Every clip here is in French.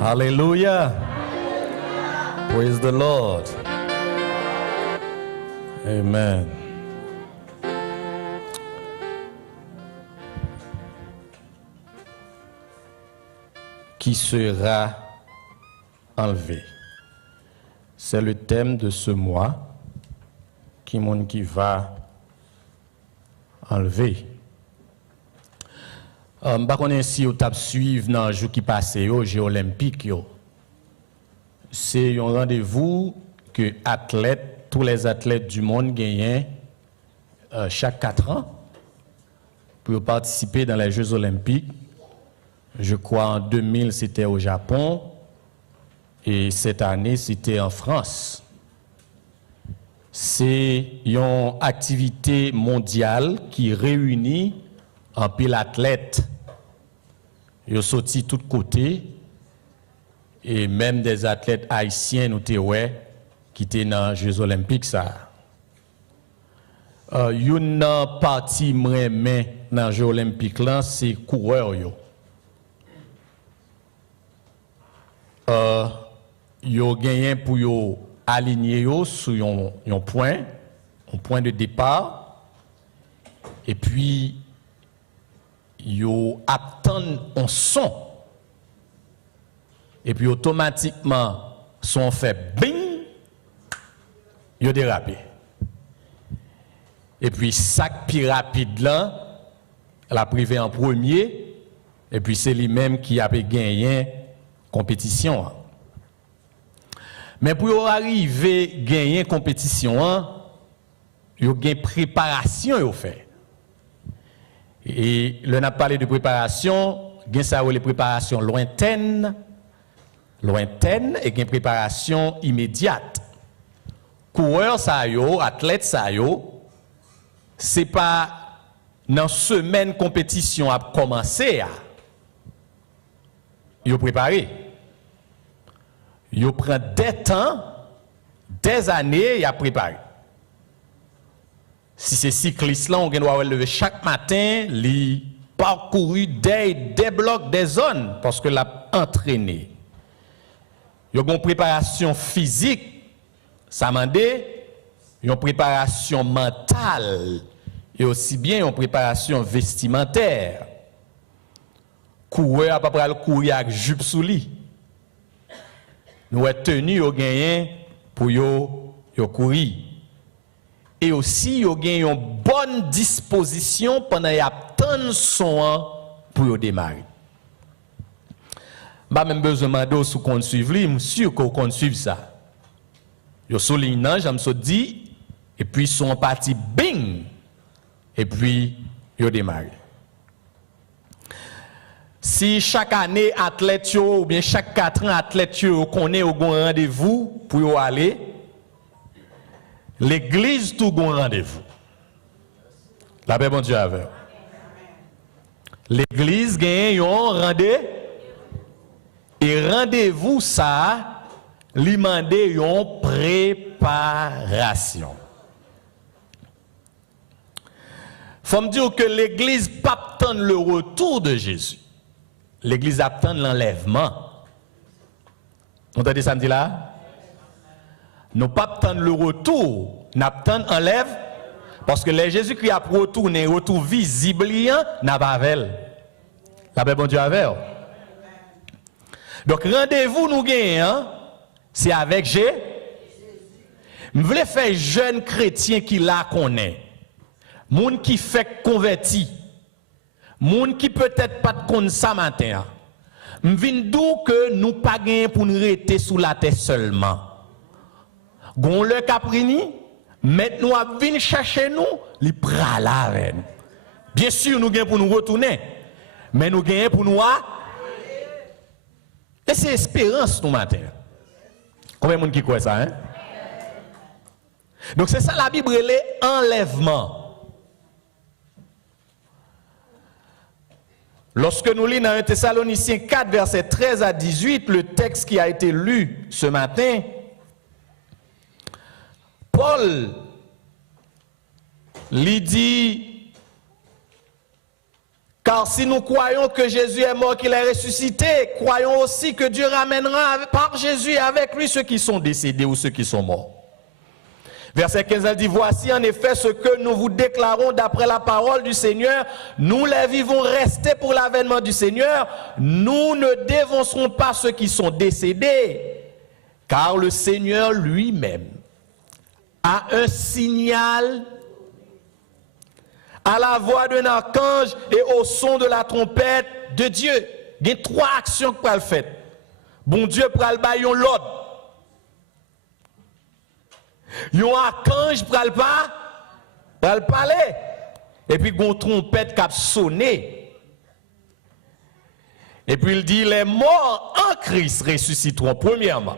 Hallelujah. Praise the Lord. Amen. Qui sera enlevé? C'est le thème de ce mois. Qui va enlever? Je ne sais pas si vous avez suivi dans le jour qui passe aux Jeux olympiques. C'est un rendez-vous que tous les athlètes du monde gagnent chaque 4 ans pour participer dans les Jeux olympiques. Je crois en 2000 c'était au Japon et cette année c'était en France. C'est une activité mondiale qui réunit un pile athlète. Ils sont sortis de tous côtés et même des athlètes haïtiens nous qui étaient dans les Jeux olympiques ça. Une partie mais dans les Jeux olympiques là c'est coureurs yo. Yo gagné pour yo aligner yo sur un point de départ et puis yo attendent un son et puis automatiquement son fait bing yo dérapé et puis sac plus rapide là la privé en premier et puis c'est lui-même qui a gagné compétition. Mais pour arriver à gagner compétition, il y a une préparation fait. Et là, on a parlé de préparation, il y a les préparations lointaines et une préparation immédiate. Coureur ça yo, athlète ça yo, c'est pas dans semaine compétition a commencé à yo préparé. Yo prend des temps, des années à préparer. Si c'est cycliste là, on doit lever chaque matin, li parcourir des blocs, des zones parce que l'a entraîné. Yo une préparation physique, ça mande une préparation mentale et aussi bien une préparation vestimentaire. Courir à peu près le courir avec jupe sous lit. Nous sommes tenus au gagner pour yo courir. Et aussi yo gagner une bonne disposition pendant y a tant son pour démarrer. Ba même besoin mando sous compte suivre li, monsieur qu'on compte suivre ça. Yo souligne nan, j'aime so dit et puis son parti bing et puis yo démarrer. Si chaque année athlète ou bien chaque 4 ans athlète connaît au bon rendez-vous pour aller, l'église tout bon rendez-vous. La paix bon Dieu avec. L'église gagne un rendez-vous et rendez-vous ça lui demander une préparation. Faut me dire que l'église pas attendre le retour de Jésus. L'église attend l'enlèvement. Vous entendez ça me dit là? Nous pas attendre le retour, nous attendons l'enlève parce que les Jésus-Christ a retourné, retour visible, n'a pas avec. La paix bon Dieu avec. Donc rendez-vous nous gagnons, c'est avec Jésus. Je voulais faire jeune chrétien qui la connaît. Moun qui fait converti. Moun qui peut-être pas de compte ça matin. M'vin dou que nous pas gagner pour nous rester sous la terre seulement. Gon le caprini, maintenant à venir chercher nous, li prala avec nous. Bien sûr nous gagnons pour nous retourner, mais nous gagnons pour nous et c'est espérance nous matin. Combien de monde qui croit ça hein? Donc c'est ça la Bible les enlèvement. Lorsque nous lisons dans 1 Thessaloniciens 4, versets 13 à 18, le texte qui a été lu ce matin, Paul lui dit Car si nous croyons que Jésus est mort, qu'il est ressuscité, croyons aussi que Dieu ramènera par Jésus avec lui ceux qui sont décédés ou ceux qui sont morts. Verset 15, elle dit, voici en effet ce que nous vous déclarons d'après la parole du Seigneur. Nous les vivons restés pour l'avènement du Seigneur. Nous ne dévancerons pas ceux qui sont décédés, car le Seigneur lui-même a un signal à la voix d'un archange et au son de la trompette de Dieu. Il y a 3 actions que le fait. Bon Dieu pour le bailler l'ordre. Il y a un archange pour le parler. Et puis il y a une trompette qui a sonné. Et puis il dit, les morts en Christ ressusciteront premièrement.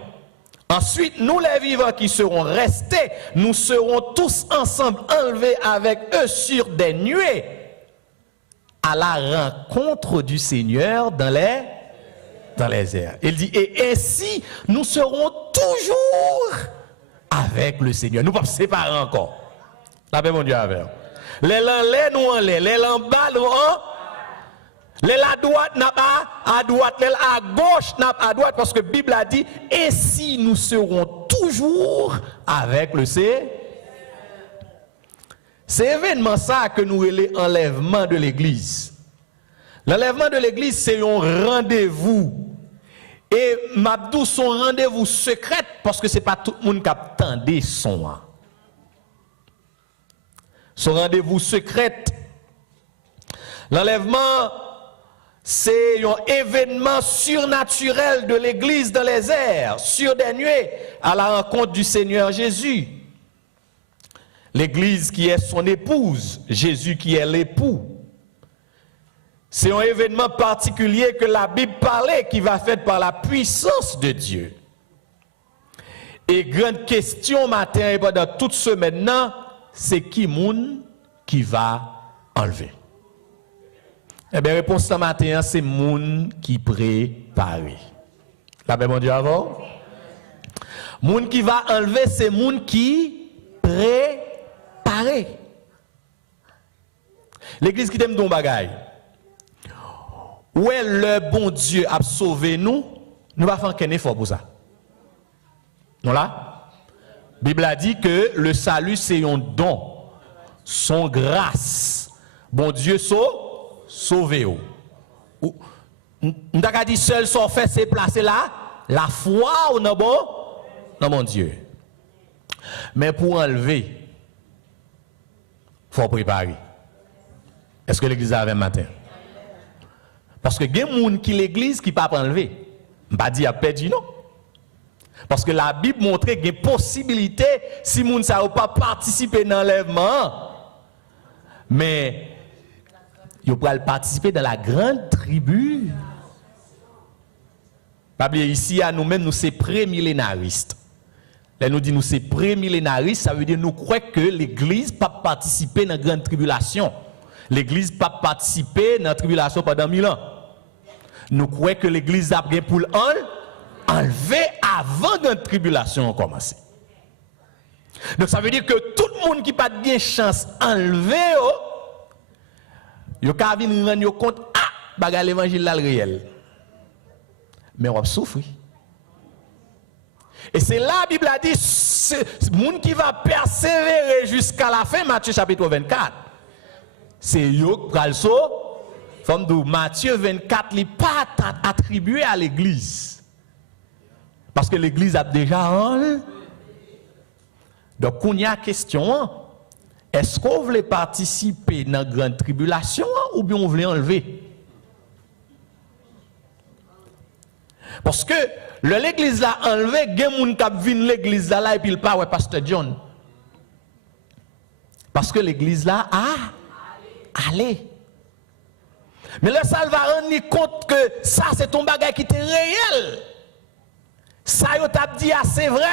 Ensuite, nous les vivants qui serons restés, nous serons tous ensemble enlevés avec eux sur des nuées à la rencontre du Seigneur dans les airs. Il dit, et ainsi, nous serons toujours avec le Seigneur. Nous ne pouvons pas séparer encore. La paix, mon Dieu, avec. Les l'enlè, nous en les l'en bas, nous en. Les à droite n'a pas à droite, les à gauche n'a pas à droite, parce que la Bible a dit, ainsi nous serons toujours avec le Seigneur. C'est événement ça que nous relèvons l'enlèvement de l'église. L'enlèvement de l'église, c'est un rendez-vous. Et Mabdou, son rendez-vous secret, parce que ce n'est pas tout le monde qui attend son. Son rendez-vous secret. L'enlèvement, c'est un événement surnaturel de l'église dans les airs, sur des nuées, à la rencontre du Seigneur Jésus. L'église qui est son épouse, Jésus qui est l'époux. C'est un événement particulier que la Bible parlait, qui va faire par la puissance de Dieu. Et grande question matin et pendant toute semaine, c'est qui moun qui va enlever? Eh bien, réponse ce matin, c'est moun qui prépare. La paix, mon Dieu, avant? Moun qui va enlever, c'est moun qui prépare. L'église qui t'aime ton bagaille. Où est le bon Dieu a sauvé nous? Nous ne faisons pas un effort pour ça. Non là? La Bible a dit que le salut c'est un don, son grâce. Bon Dieu sauvé. Nous avons dit seul son fait c'est placer là, la foi ou non bon? Non mon Dieu. Mais pour enlever, il faut préparer. Est-ce que l'église avait matin? Parce que il y a des gens qui l'église qui ne peut pas enlever. Je ne pas dire perdu non. Parce que la Bible montre qu'il y a une possibilité si les gens ne pas participer dans l'enlèvement. Mais ils peuvent participer dans la grande tribu. Ici, à nous-mêmes, nous sommes pré-millénaristes. Là, nous disons nous sommes pré-millénaristes, ça veut dire nous croyons que l'église ne peut pas participer dans la grande tribulation. L'église ne peut pas participer dans la tribulation pendant 1000 ans. Nous croyons que l'église a bien pour enlever avant que la tribulation commence. Donc ça veut dire que tout le monde qui n'a pas de chance d'enlever, il a venir rendre compte, ah, l'évangile là le réel. Mais on va souffrir. Et c'est là la Bible a dit, le monde qui va persévérer jusqu'à la fin, Matthieu chapitre 24. C'est yo pral so comme de Matthieu 24 n'est pas attribué à l'église parce que l'église a déjà un. Donc on y a question, est-ce qu'on veut participer dans la grande tribulation ou bien on veut enlever? Parce que l'église a enlevé, il y a des gens qui viennent l'église là et puis il parle pasteur John. Parce que l'église là a allez. Mais le ça va rendre compte que ça c'est ton bagage qui était réel. Ça yo t'a dit c'est vrai.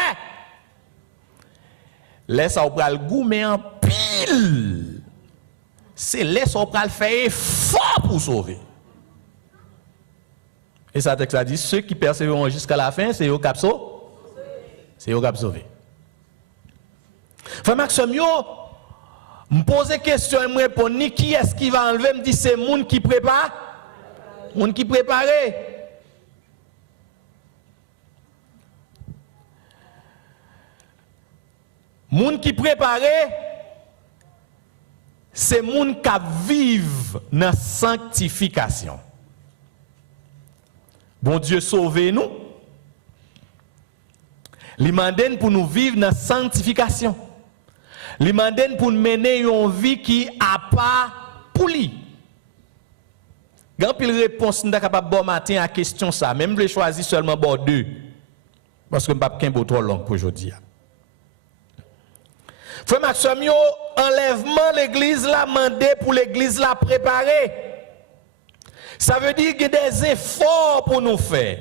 Laisse ça pral le goût mais en pile. C'est laisse ça pral faire fort pour sauver. Et ça texte a dit ceux qui persévèrent jusqu'à la fin c'est eux qui sauver. C'est eux qui sauver. Frère Maxime yo Me poser question et me répondre ni qui est-ce qui va enlever, me dit c'est monde qui prépare. Monde qui prépare. Monde qui prépare, c'est monde qui vivent dans la sanctification. Bon Dieu sauve-nous. Il demande pour nous vivre dans la sanctification. Il demande pour nous mener une vie qui n'a pas pour lui. Quand il réponse nous capable bon matin à la question ça, même je choisir seulement bon deux parce que je ne peux pas trop long pour aujourd'hui. Frère Maxime, enlèvement l'église l'a mandé pour l'église la préparer. Ça veut dire qu'il y a des efforts pour nous faire.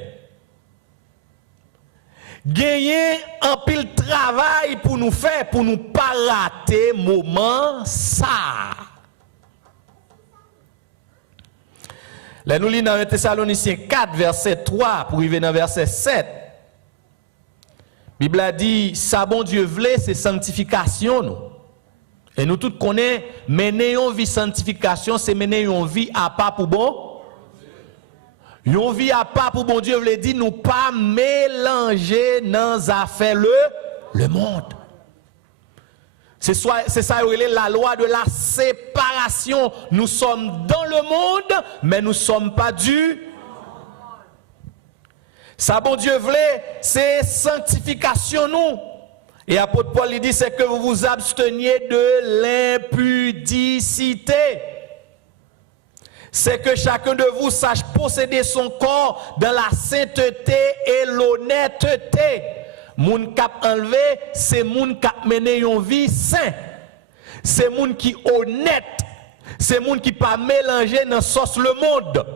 Gagner un pile travail pour nous faire, pour nous pas rater moment ça. Là nous lisons dans Thessaloniciens 4 verset 3 pour arriver dans verset 7. Bible a dit ça bon Dieu voulait c'est sanctification nous. Et nous tous connaissons mener une vie sanctification c'est mener une vie à pas pour bon. Une vie à pas pour bon Dieu veut dire nous pas mélanger dans affaires le monde. C'est ça la loi de la séparation. Nous sommes dans le monde mais nous ne sommes pas du. Ça bon Dieu voulait c'est sanctification nous. Et apôtre Paul il dit c'est que vous vous absteniez de l'impudicité. C'est que chacun de vous sache posséder son corps dans la sainteté et l'honnêteté. Moun kap enlevé, c'est moun kap mené une vie sain. C'est moun qui honnête. C'est moun qui pas mélangé dans sauce le monde.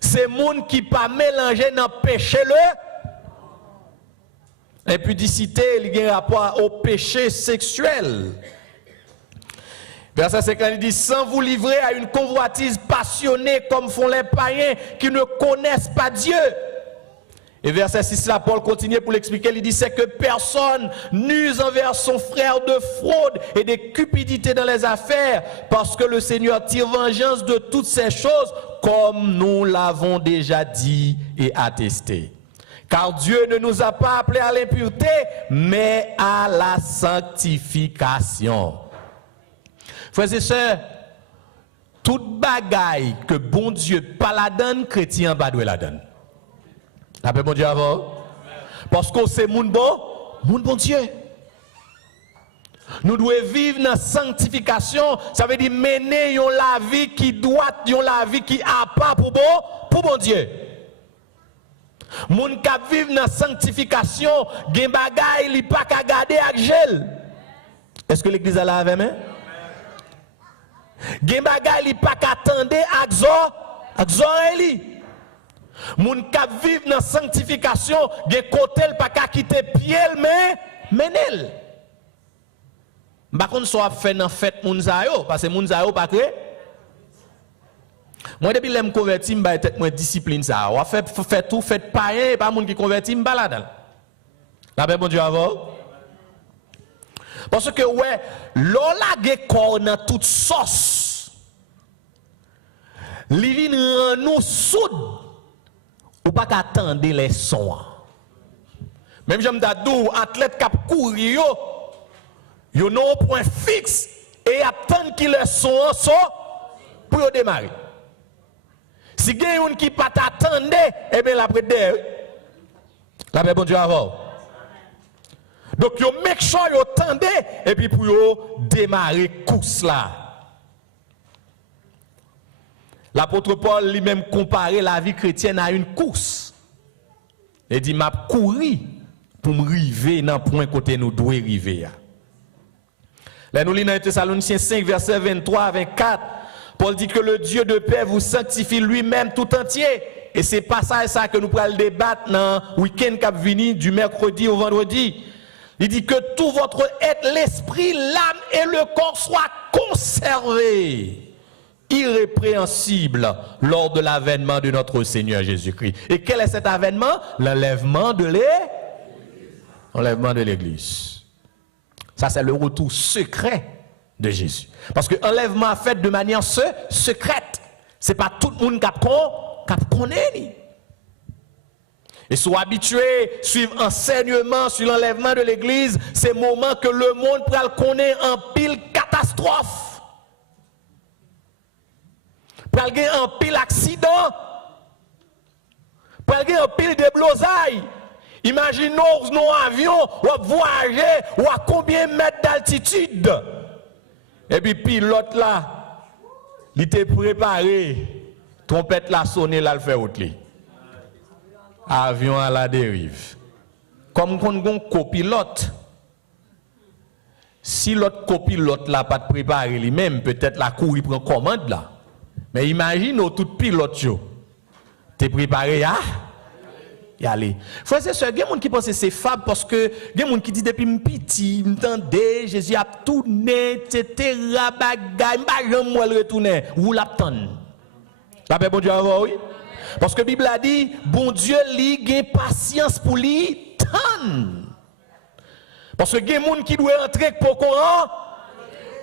C'est moun qui pas mélangé dans péché le. L'impudicité, il y a rapport au péché sexuel. Verset 50 il dit sans vous livrer à une convoitise passionnée comme font les païens qui ne connaissent pas Dieu. Et verset 6 là Paul continue pour l'expliquer, il dit c'est que personne n'use envers son frère de fraude et de cupidité dans les affaires parce que le Seigneur tire vengeance de toutes ces choses comme nous l'avons déjà dit et attesté. Car Dieu ne nous a pas appelés à l'impureté mais à la sanctification. Frères et sœurs, toute bagaille que bon Dieu pas la donne, chrétien pas doit la donne. La paix bon Dieu avant. Parce que c'est mon bon Dieu. Nous devons vivre dans la sanctification, ça veut dire mener la vie qui doit, la vie qui a pas pour bon Dieu. Moun k'ap vivre dans la sanctification, gen bagaille li pas ka garder ak gel. Est-ce que l'église a la avec moi? Gen bagay li pa katande ak zoreli. Moun k'ap vive dans sanctification, gen kote l pa ka kite pied mais menel. Ba kon so ap fait dans fête moun sa yo parce que moun sa yo pa kré. Moi depuis l'aime converti m'ba tête moi discipline ça. Ou fait tout fait païen pas moun qui converti m'ba là dedans. La paix bon Dieu avant. Parce que ouais, l'ola ge corps dans toute sauce. Li vin rend nous soude. Ou pas qu'attendre les sons. Même j'aime d'adou athlète cap courir yo non point fixe et attendre qu'il les sons pour yo démarrer. Si gen yon qui pas t'attendre et bien la près la paix bon Dieu avant. Donc, yo make sure yo tende et puis pour yo démarrer course là. L'apôtre Paul lui-même comparait la vie chrétienne à une course. Il dit m'a couru pour me river dans point côté nous doit river. Là nous lisons dans Thessaloniciens 5 verset 23 à 24, Paul dit que le Dieu de paix vous sanctifie lui-même tout entier. Et c'est pas ça que nous pourrons débattre dans le week-end qui vient du mercredi au vendredi. Il dit que tout votre être, l'esprit, l'âme et le corps soient conservés, irrépréhensibles lors de l'avènement de notre Seigneur Jésus-Christ. Et quel est cet avènement? L'enlèvement de l'Église. Ça, c'est le retour secret de Jésus. Parce que l'enlèvement a fait de manière secrète. Ce n'est pas tout le monde qui connaît. Et soit habitué à suivre enseignement sur l'enlèvement de l'église, c'est le moment que le monde pourra connaître en pile catastrophe. Pourra gagner en pile accident. Pourra gagner en pile déblosailles. Imaginons nos avions, ou voyager, ou à combien de mètres d'altitude. Et puis pilote là, il était préparé. Trompette la sonné là, le fait autre. Avion à la dérive. Comme on a un copilote, si l'autre copilote là pas préparé lui-même, peut-être la cour il prend commande là. Mais imagine tout pilote yo. T'es préparé à y aller. Frère c'est sûr, il y a des gens qui pensent que c'est fable parce que il y a des gens qui disent depuis petit, m'entendez, Jésus a tourné, etc. Bagay, m'pa jamais retourner, ou l'attendre. La paix bon Dieu avant oui. Parce que la Bible a dit, bon Dieu, il a patience pour lui, tant. Parce que il y a des gens qui doivent entrer pour Coran,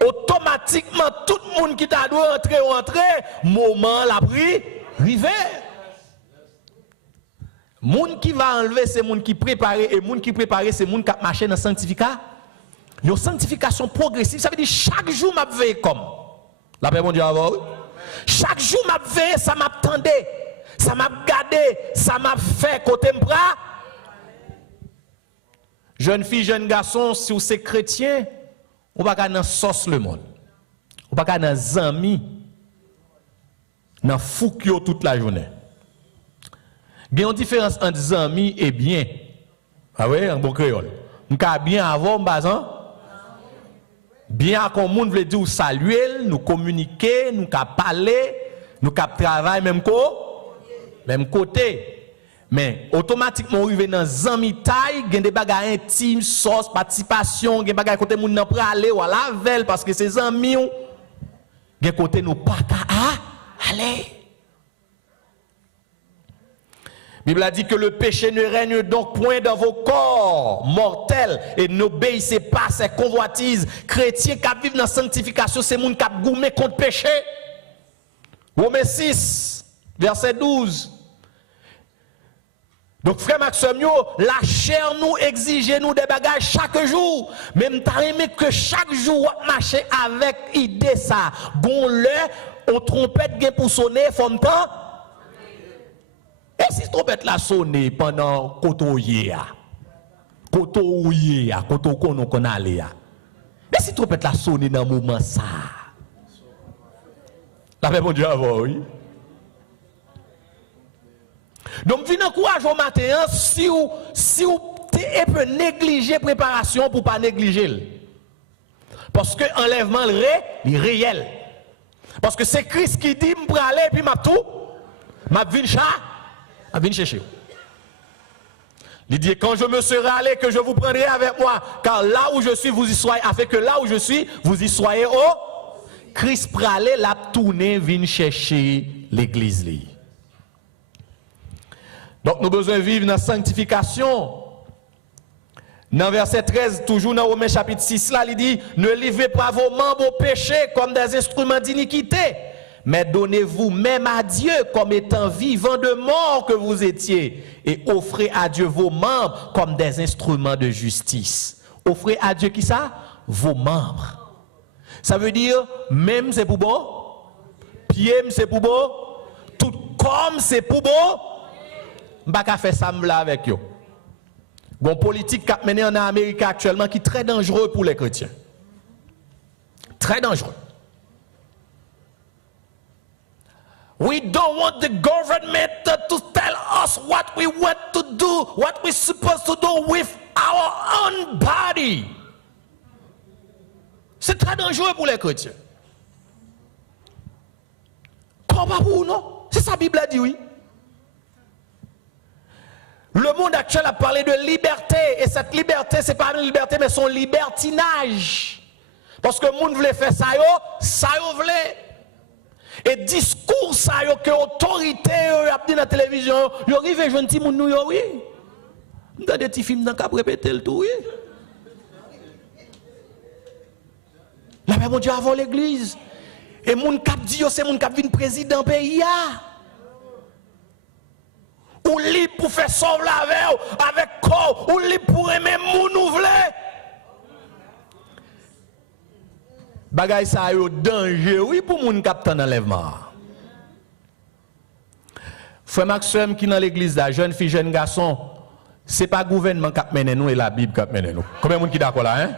automatiquement, tout le monde qui doit entrer, moment la pris, rivé. Les gens qui va enlever, c'est les gens qui préparent, et les gens qui préparent, c'est les gens qui marchent dans la sanctification. Une sanctification progressive, ça veut dire chaque jour, je vais comme. La paix, mon Dieu, avant. Chaque jour, je vais, ça m'attendait. Ça m'a gardé, ça m'a fait côté m'bra. Jeune fille, jeune garçon, si vous êtes chrétien, on va pas dans sauce le monde. On va pas dans amis, dans foukio toute la journée. Il y a une différence entre amis et bien. Ah oui, en bon créole. On peut bien avoir bazan. Bien comme monde veut dire saluer, nous communiquer, nous parler, nous travailler même côté. Mais automatiquement, arrivé dans zami taille, il y a des bagages intimes, sauce, participation, il y a des bagages côté moun nan pralé ou à la veille parce que ces amis, il y a côté nous pas aller. La Bible a dit que le péché ne règne donc point dans vos corps mortels et n'obéissez pas à ces convoitises. Chrétiens qui vivent dans la sanctification, c'est moun qui goumé contre péché. Romains 6, verset 12. Donc, frère Maxime, la chair nous exige nous des bagages chaque jour. Même t'as aimé que chaque jour, on marche avec idée ça. Bon, on trompette bien pour sonner, faut temps. Et si trompette la sonne pendant kotoye koto qu'on allait ya. Et si trompette la sonne dans moment ça. La paix mon Dieu avant oui. Donc venez encourager au matin si vous peut négliger préparation pour pas négliger. Parce que enlèvement est réel. Parce que c'est Christ qui dit m'pour aller puis m'a tout m'a vinn chercher. Il dit quand je me serai allé que je vous prendrai avec moi car là où je suis vous y soyez afin que là où je suis vous y soyez au Christ pralé l'a tourné vinn chercher l'église li. Donc nous avons besoin de vivre dans la sanctification. Dans verset 13, toujours dans Romains chapitre 6, là, il dit, ne livrez pas vos membres au péché comme des instruments d'iniquité, mais donnez-vous même à Dieu comme étant vivant de mort que vous étiez, et offrez à Dieu vos membres comme des instruments de justice. Offrez à Dieu qui ça? Vos membres. Ça veut dire, même c'est pour bon, pied c'est pour bon, tout comme c'est pour bon, je ne vais pas faire ça avec vous. Bon politique qui a mené en Amérique actuellement qui est très dangereux pour les chrétiens. Très dangereux. We don't want the government to tell us what we want to do, what we're supposed to do with our own body. C'est très dangereux pour les chrétiens. Comment vous, non? C'est ça la Bible a dit, oui. Le monde actuel a parlé de liberté, et cette liberté, ce n'est pas une liberté, mais son libertinage. Parce que le monde voulait faire ça, ça voulait. Et discours, ça, que l'autorité a dit dans la télévision, il arrive, je dis, oui. Dans des petits films, dans le répéter le tout, oui. La paix bon Dieu avant l'église. Et moun kap di yo c'est moun kap vin président pays a. Ou libre pour faire sauver la veille avec corps, ou libre pour aimer moun ou vle. Bagay sa yo danger oui pour moun kap tan enlèvement. Frère Maxime qui dans l'église là, jeune fille, jeune garçon, c'est pas gouvernement qui mène nous et la Bible qui mène nous. Combien de monde qui d'accord là hein?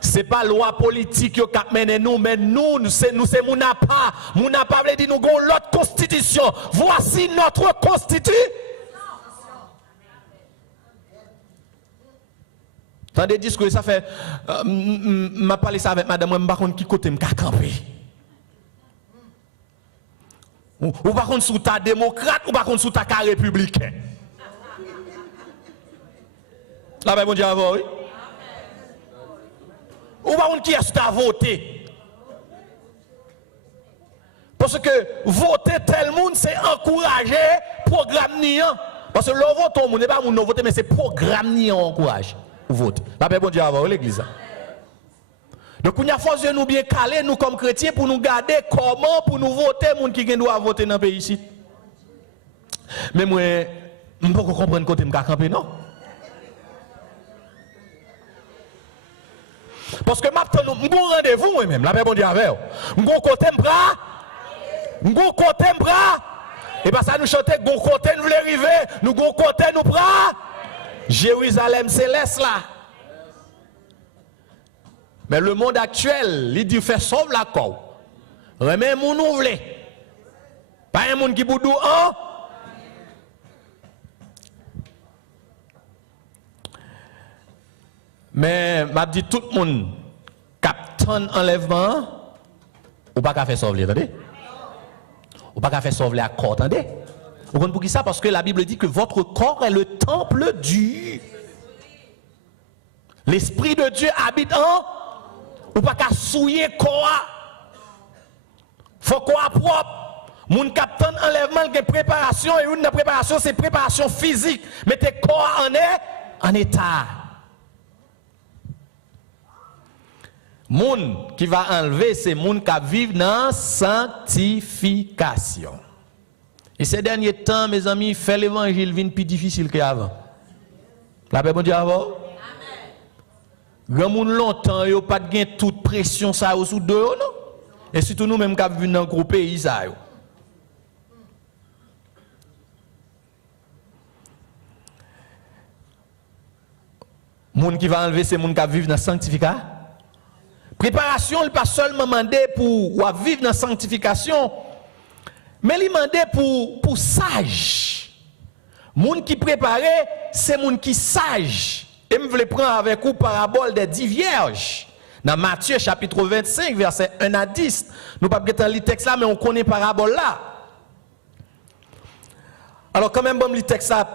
C'est pas loi politique qui mène nous, mais nous c'est Mounapa. Mounapa veut dire nous avons l'autre constitution. Voici notre constitution. Tandis discours ça fait m'a parlé ça avec madame, moi par contre qui côté me camper. Ou par contre sous ta démocrate ou par contre sous ta républicain. Là ben bon Dieu avant oui. Ou par contre qui est-ce que tu as voté? Parce que voter tel monde c'est encourager programme niant. Parce que le vote tout le monde n'est pas mon voter mais c'est programme niant encourage ou voter. Là ben bon Dieu avant l'église. Donc, il faut que nous bien caler, nous comme chrétiens, pour nous garder comment pour nous voter, les gens qui doivent voter dans le pays ici. Mais moi, je ne peux pas comprendre côté je camper, non? Parce que je suis rendez-vous moi-même, la paix bon Dieu avec vous. Je côté je côté et pas ça nous chanter, je côté nous voulons arriver, nous côté nous bras. Jérusalem céleste là. Mais le monde actuel, il dit fait sauve la corps. Remets mon ouvlé. Pas un monde qui boudou hein? Mais m'a dit tout le monde captain enlèvement ou pas qu'à faire sauver, attendez? Ou pas qu'à faire sauver la corps, attendez? Vous comprenez pour qui ça? Parce que la Bible dit que votre corps est le temple du. L'Esprit de Dieu habite en. Ou pas qu'à souiller quoi. Faut quoi propre. Moun captain enlèvement de préparation et une préparation c'est préparation physique. Mettez corps en état. Moun qui va enlever c'est moun qui vivent dans sanctification. Et ces derniers temps mes amis fait l'évangile vient plus difficile qu'avant. La paix bon Dieu avant. Grand moun longtemps yo pas de gain toute pression ça sous deux non et surtout nous même qui vivons dans gros pays ça yo. Moun qui va enlever c'est moun qui vivent dans sanctification. Préparation il pas seulement mandé pour vivre dans sanctification mais il mandé pour sage. Moun qui préparé c'est moun qui sage. Et je voulais prendre avec vous parabole des 10 vierges. Dans Matthieu chapitre 25, verset 1 à 10. Nous ne pouvons pas lire le texte là, mais on connaît parabole là. Alors quand même, bon, le texte là,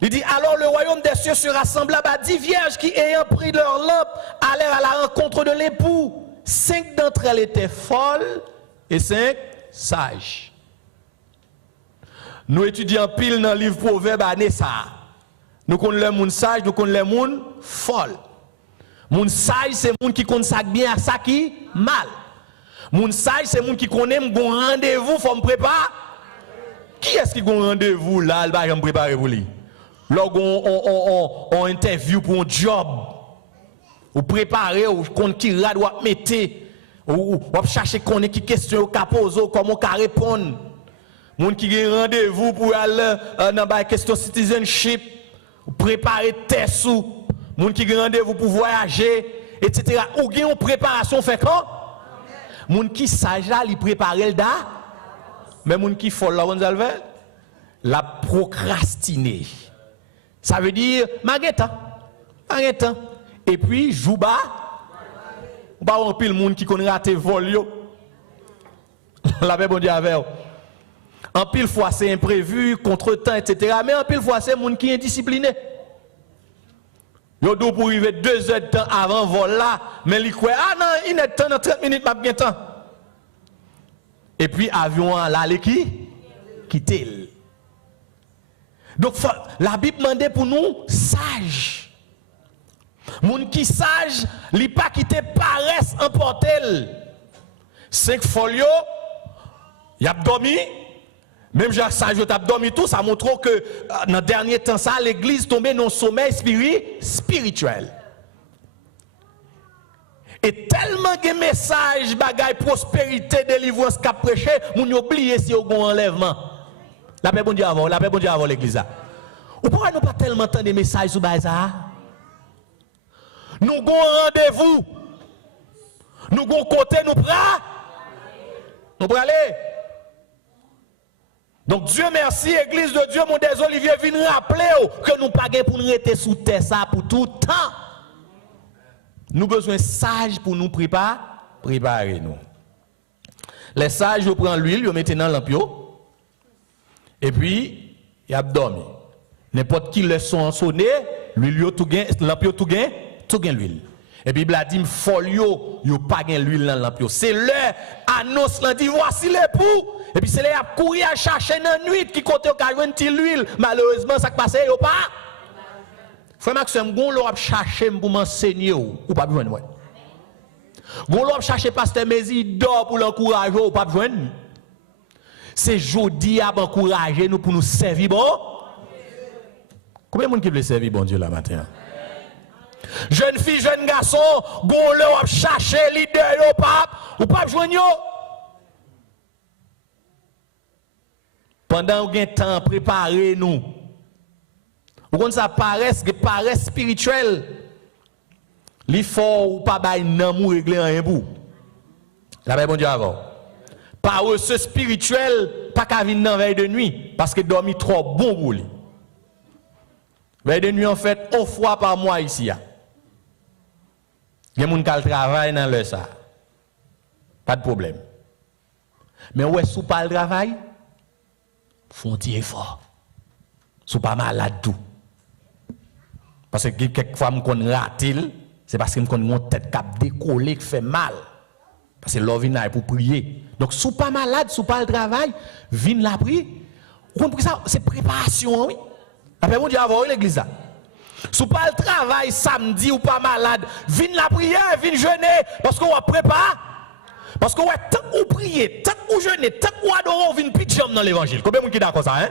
il dit, alors le royaume des cieux sera semblable à 10 vierges qui, ayant pris leur lampe, allèrent à la rencontre de l'époux. 5 d'entre elles étaient folles et 5 sages. Nous étudions pile dans le livre Proverbe à Nessa. Nous connaissons les gens sages, nous connaissons les gens folles. Les gens sages, c'est les gens qui connaissent ça bien à ça qui mal. Les gens sages, c'est les gens qui connaissent un rendez-vous, il faut me préparer. Qui est-ce qui a un rendez-vous là, il va me préparer pour lui? Lorsqu'on on interview pour un job, ou préparer, ou qu'on qui rad ou mettre, ou chercher qu'on est qui question au capose, comment on répondre. Les gens qui ont un rendez-vous pour aller dans la question citizenship. Préparer tes sous, moun qui rendez-vous pour voyager, etc. Ou gen une préparation fait quand? Moun qui sage là, il prépare le da. Mais moun qui folle là, on la procrastiner. Ça veut dire mageta. Et puis jouba. Ou pas un pile moun qui connaît raté vol yo. La paix bon Dieu avec. En pile fois c'est imprévu, contretemps, etc. Mais en pile fois c'est les gens qui sont indisciplinés. Ils doivent pour arriver 2 heures de temps avant vol là, mais ils croient, ah non, il est temps dans 30 minutes, pas bien temps. Et puis avion là, qui quitte. Donc la Bible demande pour nous sages. Moun qui sage, li pas quitter paresse emporter. 5 folios, y a dormi. Même Jacques Sage a dormi tout, ça montre que dans le dernier temps ça l'église tombait dans un sommeil spirituel. Et tellement de messages, bagaille, prospérité, délivrance qu'a prêché, moun oublié si on a un enlèvement. La paix bon Dieu avant, la paix bon Dieu avant l'église. Ou pourquoi nous pas tellement entendre des messages sur ça? Nous avons un rendez-vous. Nous avons côté, nous prenons. Nous prenons aller. Donc Dieu merci, Église de Dieu, mon des Olivier, vient rappeler que nous ne pouvons pas pour nous rester sous terre ça pour tout temps. Nous avons besoin de sages pour nous préparer nous. Les sages, ils prennent l'huile, ils mettent dans l'ampio, et puis, ils ont dormi. N'importe qui le son sonné, l'huile, l'ampio, tout gain l'huile. Et puis, il a dit, folio, il n'y a pas l'huile dans l'ampio. C'est l'heure, annonce, il dit, voici l'époux. Et puis, c'est là, il a couru à chercher dans la nuit, qui compte au une petite l'huile. Malheureusement, ça qui passe, il n'y a pas. Frère Maxime, gon l'on a cherché pour m'enseigner ou pas besoin de moi. Gon l'on a cherché pasteur Mézi d'or pour l'encourager ou pas besoin. C'est jodi à encourager nous pour nous servir bon. Combien de monde qui veut servir bon Dieu là matin? Jeune fille, jeune garçon, gon l'on a cherché leader ou pas besoin yo. Pendant un temps préparez nous. Vous ça paresse spirituelle. Li faut ou pas bail nan mou régler rien pour. La bon Dieu avant. Paresse spirituel pas qu'à venir dans veille de nuit parce que dormi trop bon pour lui. Veille de nuit en fait 1 fois par mois ici. Il y a des gens qui travaillent dans le ça. Pas de problème. Mais où est-ce pas le travail? Font un effort. Sous pas malade tout. Parce que quelquefois, je rate, c'est parce que je une tête qui décollée, qui fait mal. Parce que l'on vient pour prier. Donc, si pas malade, si pas le travail, vient la prier. C'est préparation, oui. Après, on dit avant l'église. Si pas le travail, samedi ou pas malade, vient la prière, vient jeûner. Parce qu'on va préparer. Parce que tant qu'on prie, tant qu'on jeûne, tant qu'on adore, on vient pitcham dans l'évangile. Combien de monde qui est d'accord ça, hein?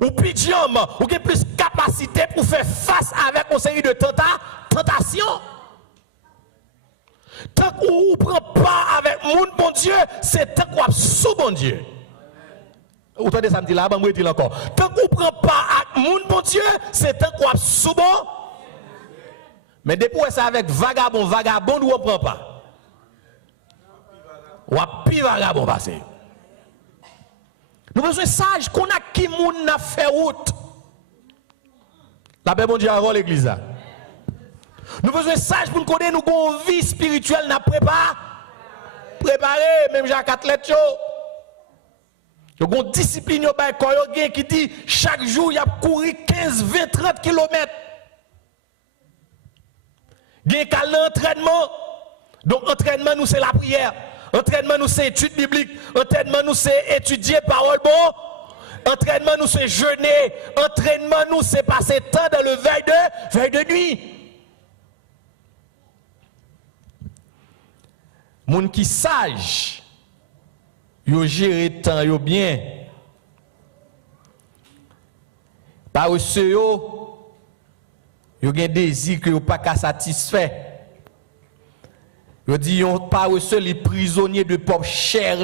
Ou pitcham, ou qui a plus capacité pour faire face avec une série de tentations. Tant qu'on ne prend pas avec mon bon Dieu, c'est tant qu'on sous bon Dieu. Vous entendez ça me dit là, je vais dire encore. Tant qu'on ne prend pas avec mon bon Dieu, c'est tant qu'on sous bon. Mais depuis ça avec vagabond, ou on ne prend pas. Ou à pire vagabond passé. Nous avons besoin de sages qu'on a qui moun n'a fait route. La paix bon Dieu avant l'église. Nous avons besoin de sages pour nous connaître nous une vie spirituelle n'a préparé. Même Jacques Athlète yo. Yo gon discipline yo bay koyo qui dit chaque jour il a couru 15, 20, 30 km. Gen kal l'entraînement. Donc entraînement nous c'est la prière. Entraînement nous c'est étude biblique, entraînement nous c'est étudier parole bon, entraînement nous c'est jeûner, entraînement nous c'est passer temps dans le veille de nuit. Moun qui sage, yo gère temps yo bien. Par ce yo gen désir que yo pas qu'à satisfait. Je dis, on parle seul les prisonniers de peuple cher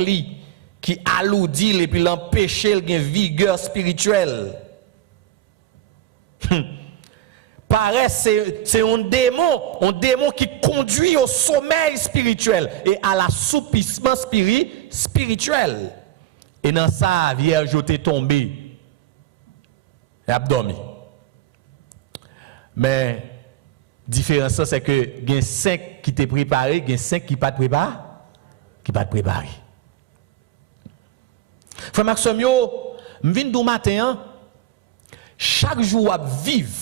qui alourdit et puis l'empêcher de vigueur spirituelle. Paresse, c'est un démon qui conduit au sommeil spirituel et à l'assoupissement spirituel. Et dans ça, vierge est tombée et a dormi. Mais la différence, c'est que il y a 5 qui t'ont préparé, il y a 5 qui ne pas préparé. Frère Maxime, je viens du matin, chaque jour à vivre,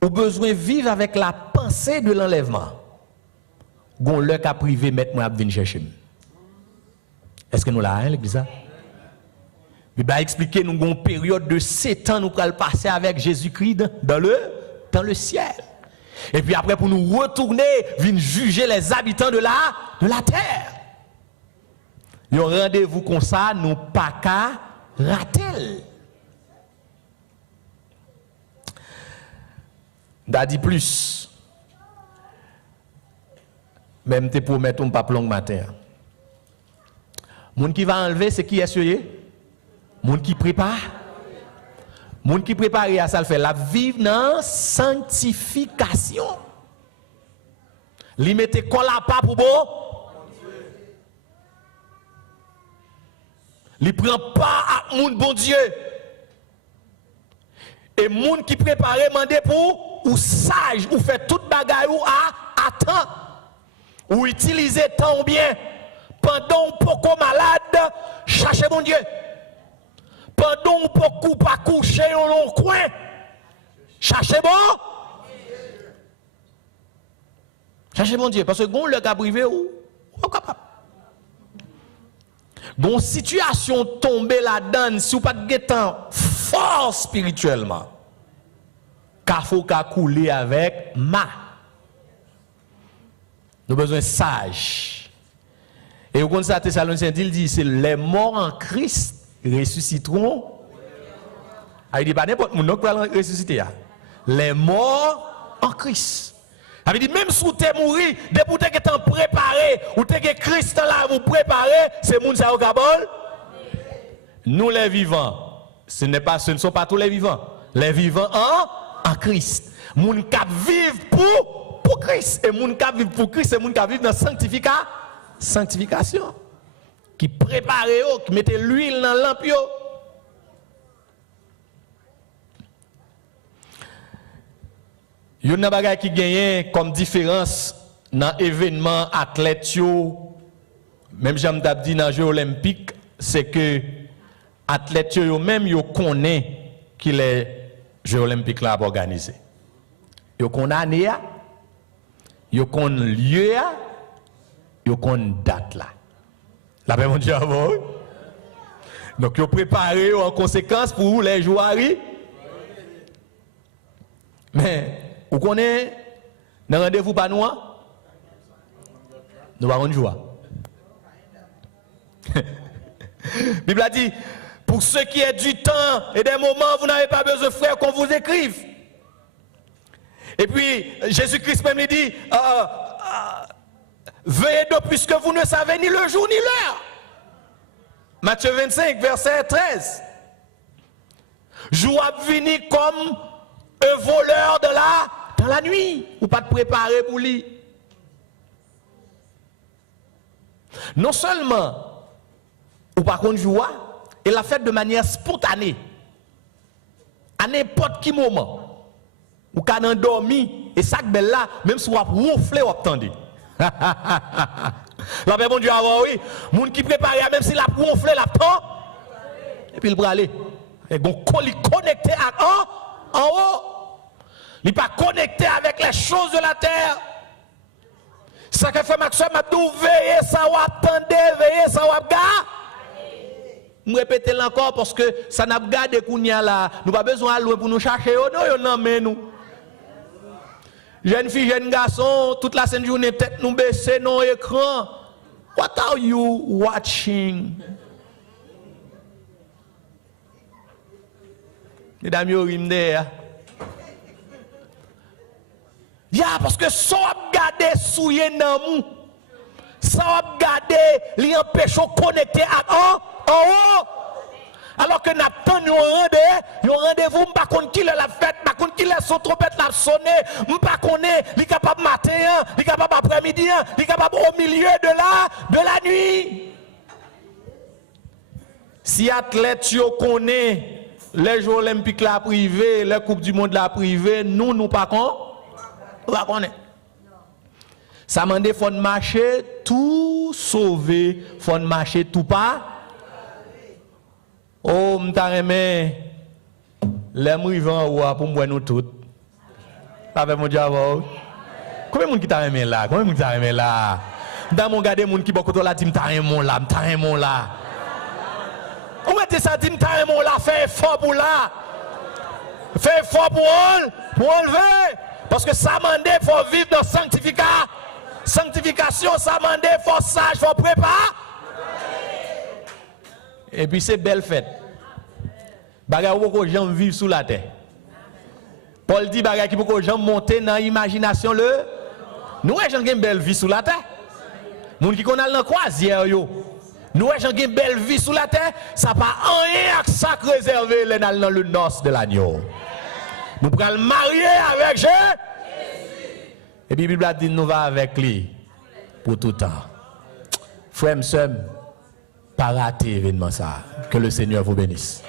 au besoin de vivre avec la pensée de l'enlèvement. Gon le cas privé, mettre moi à venir chercher. Est-ce que nous l'avons, l'église? Il va expliquer nous une période de 7 ans nous allons passer avec Jésus-Christ dans le ciel. Et puis après, pour nous retourner, venir juger les habitants de la terre. Il y a un rendez-vous comme ça, nous pas qu'à rater. D'a dit plus. Même te promet on pas plomb matin. Moun qui va enlever, c'est qui est sûr? Moun qui prépare. Moun qui prépare à ça le fait la vivre dans sanctification. Li mette kol à pas pour bon. Li prend pas à moun bon Dieu. Et moun qui prépare mandé pour ou sage ou fait toute bagaille ou à temps ou utiliser temps bien pendant ou poko malade cherchez mon Dieu. Pendant ou poko pas coucher au long coin cherchez bon. Cherchez mon Dieu parce que gon le cas privé ou capable. Bon situation tomber là-dedans si ou pas de temps fort spirituellement. Car faut qu'à couler avec ma. Nous avons besoin de sage. Et au compte ça Thessaloniciens dit c'est les morts en Christ ressusciteront. Il dit pas n'importe qui va ressusciter. Les morts en Christ. Il dit même si vous êtes mort, dès que vous êtes préparé, ou êtes Christ là vous préparez, c'est moun sa au Gabon. Nous les vivants, ce ne sont pas tous les vivants. Les vivants en Christ. Moun qui vivent pour Christ. Et moun qui vivent pour Christ, c'est moun qui vivent dans la sanctification. Qui prépare, qui mette l'huile dans la lampe. Il y a une bagaille qui gagne comme différence dans l'événement athlète, même j'aime dit dans les Jeux olympiques, c'est que athlètes eux-mêmes connaissent qui les Jeux olympiques là organisés. Ils connaissent l'année, ils connaissent le lieu, ils connaissent la date là. La paix mon Dieu avant. Donc ils préparé en conséquence pour les joueurs. Mais vous connaissez, dans le rendez-vous pas nous, nous allons jouer. La Bible a dit, pour ceux qui est du temps et des moments, vous n'avez pas besoin, frère, qu'on vous écrive. Et puis, Jésus-Christ même lui dit, veuillez donc puisque vous ne savez ni le jour ni l'heure. Matthieu 25, verset 13. Jour à venir comme un voleur dans la nuit, ou pas de préparer pour lui. Non seulement, ou par contre joie, et la fait de manière spontanée, à n'importe quel moment, ou quand on dormi, et ça que là, même si on a ronflé, on attendez. La paix bon Dieu avant oui, moun qui prépare même s'il a ronflé l'attend, et puis il va aller. Et bon, il connecté en haut. Il n'est pas connecté avec les choses de la terre. Ça que fait Maxime m'a dit veillez, ça va attendre, veillez, ça va regarder. Je répète encore parce que ça n'a pas gardé kounya là. Nous pas besoin de loin pour nous chercher. Non, nous. Jeune fille, jeune garçon, toute la sainte journée, tête nous baisser dans l'écran. What are you watching? Mesdames, yo rimde. Parce que ça va garder souillé dans nous. Ça va garder les empêcher de connecter en haut. Alors que nous attendons un rendez-vous, pas contre qui l'a fête, pas contre qui son trompette l'a sonné, pas connaît, il est capable matin, il est capable après-midi, il est capable au milieu de la nuit. Si athlète connaît les Jeux olympiques la privée, les Coupes du monde la privée, nous pas connaît. Ça m'a dit faut marcher tout sauver, faut marcher tout pas. Oh, m'ta aimé les mouvants ou pour moi nous toutes. Avec mon diable. Combien de monde qui t'a aimé là? Combien de monde qui t'a aimé là? Dans mon garder monde qui beaucoup là dit m'ta aimé là. Comment tu ça dit m'ta aimé là? Fais effort pour là. Fais effort pour enlever. Parce que ça mande, il faut vivre dans sanctification. Sanctification, ça mande, il faut sage, il faut préparer. Et puis c'est belle fête. Bagay ou ko gens vivre sous la terre. Paul dit bagay qui pour gens monter dans l'imagination le. Nous gens une belle vie sous la terre. Moun qui connaît dans croisière yo. Nous gens une belle vie sous la terre, ça pas rien à ça réservé dans le noce de l'agneau. Nous prenons marier avec Jésus. Et puis la Bible dit nous va avec lui pour tout temps. Frères et sœurs, pas rater l'événement ça. Que le Seigneur vous bénisse.